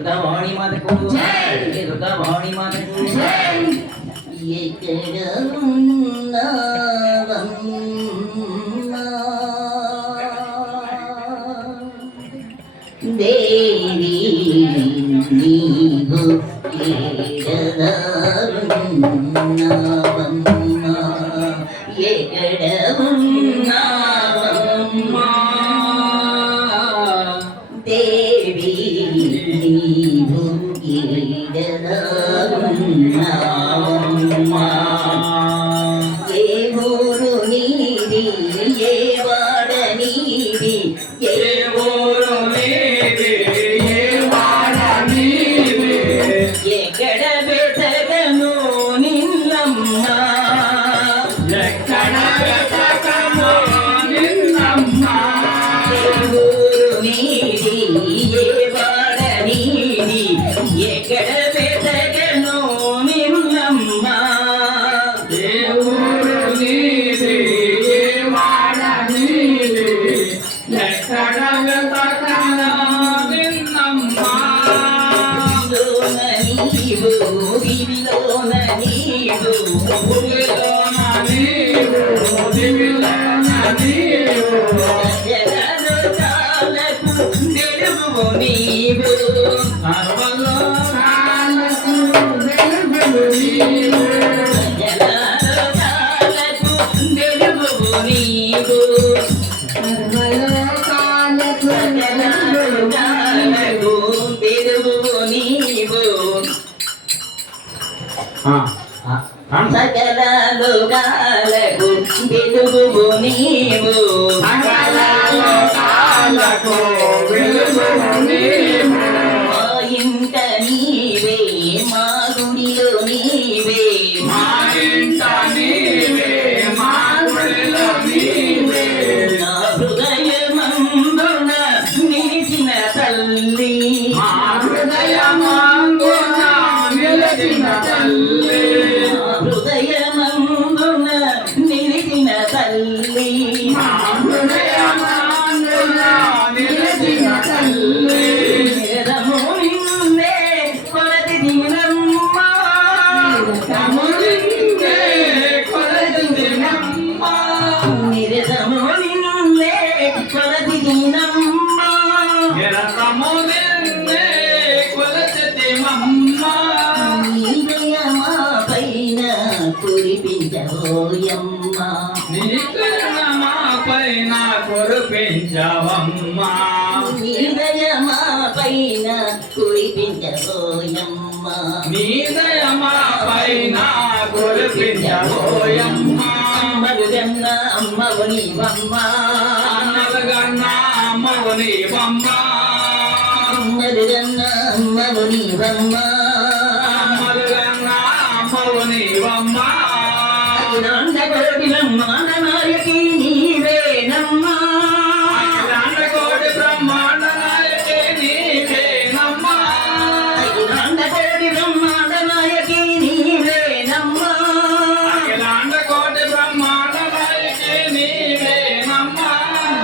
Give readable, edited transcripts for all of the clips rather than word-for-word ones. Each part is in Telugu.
దుర్గా భవానీ మాతకు దుర్గా భవానీ మాతకు ఎక్కడ ఉన్నావమ్మా దేవి నీవు ఎక్కడ ఉన్నావమ్మా ఎక్కడ ఉన్నావమ్మా దేవి నీవు ఎక్కడ ఉన్నావమ్మా ఏ ఊరు నీది ఏ వాడ నీది ఏ ఊరు నీది ఏ వాడ నీది ఎక్కడ వెతకను నిన్నమ్మా ఎక్కడ వెతకను నిన్నమ్మా ఏ ఊరు నీది ఏ వాడ నీది ఎక్కడ వెతకను నిన్నమ్మా ఏ ఊరు నీది ఏ వాడ నీది ఎక్కడ వెతకను నిన్నమ్మా నీవు దివిలోన నీవు భూమిలోన నీవు దివిలోన నీవు జగను కాలకు వెలుగు నీవు సర్వలోకాలకు వెలుగు నీవు జగను కాలకు వెలుగు నీవు సర్వలోకాలకు వెలుగు నీవు సకల లోకాలకు వెలుగు నీవు సకల లోకాలకు వెలుగు నీవు మా ఇంట నీవే మా గుడిలో నీవే మా ఇంట నీవే మా గుడిలో నీవే నా హృదయమందున నిలిచిన తల్లి మా హృదయమందున నిలిచిన తల్లి హృదయమందున నిలిచిన తల్లి హృదయమందున నిలిచిన తల్లి నిరము నిన్నే కొలది దినమ్మా నిరము నిన్నే కొలది దినమ్మా నిరము నిన్నే కొలది దినమ్మా నిరము నిన్నే కొలది దినమ్మా కురిపించబోయమ్మా నీ కరుణమా పైన కురిపించవమ్మా నీ దయమా పైన కురిపించబోయమ్మా నీ దయమా పైన కురిపించబోయమ్మా మరుగన్న అమ్మవు నీవమ్మా నలుగన్న అమ్మవు నీవమ్మా మరుగన్న అమ్మవు నీవమ్మా నీవమ్మా బ్రహ్మాండ నాయకి నీవేనమ్మా కోటి బ్రహ్మాండ నాయకి నీవేనమ్మా కోటి బ్రహ్మాండ నాయకి నీవేనమ్మా కోటి బ్రహ్మాండ నాయకి నీవేనమ్మా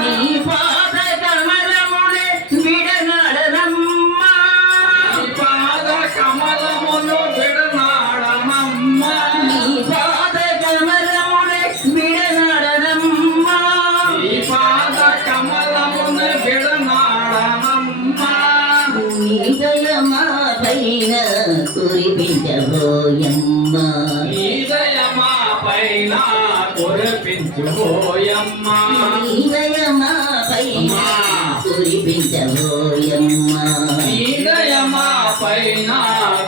నీ పాద కమలములే విడనాడనమ్మా నీ పాద కమలములు విడనాడనమ్మా నీ పాద కమలములే విడనాడనమ్మా నీ పాద కమలములు విడనాడనమ్మా నీ దయమా పైన కురిపించబోయమ్మా నీ దయమా పైన కురిపించబోయమ్మా నీ దయమా పైన కురిపించబోయమ్మా నీ దయమా పైన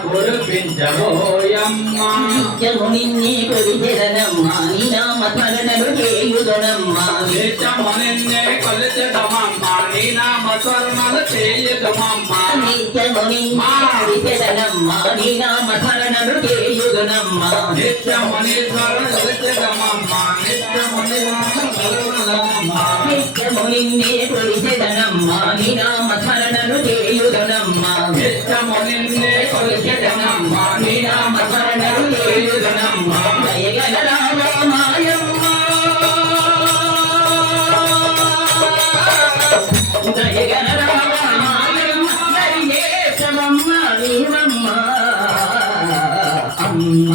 కురిపించబోయమ్మా నిత్యము నిన్నే కొలిచెదనమ్మా నీ నామ స్మరణలు చేయుదనమ్మా నిత్యము నిన్నే కొలిచెదమమ్మా నీ నామ స్మరణలు చేయుదమమ్మా నిత్యము నిన్నే కొలిచెదనమ్మా నీ నామ స్మరణలు చేయుదనమ్మా నిత్యము నీ స్మరణలు చేయుదమమ్మా నిత్యము నీ స్మరణలమ్మా నిత్యము నిన్నే కొలిచెదనమ్మా నీ నామ స్మరణలు చేయుదనమ్మా నిత్యము నిన్నే కొలిచెదనమ్మా నీ నామ స్మరణలు చేయుదనమ్మా దయగల రామమాయమ్మా దయగల రామమాయమ్మ దయే సమమ్మ నీవమ్మ అమ్మ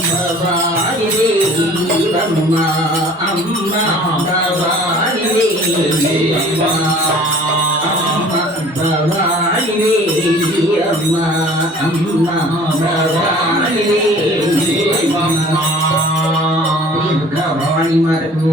భవాని దేవమ్మ అమ్మ భవాని దేవమ్మ అమ్మ భవాని దేవమ్మ అమ్మ భవాని దేవమ్మ భవాని మాతకు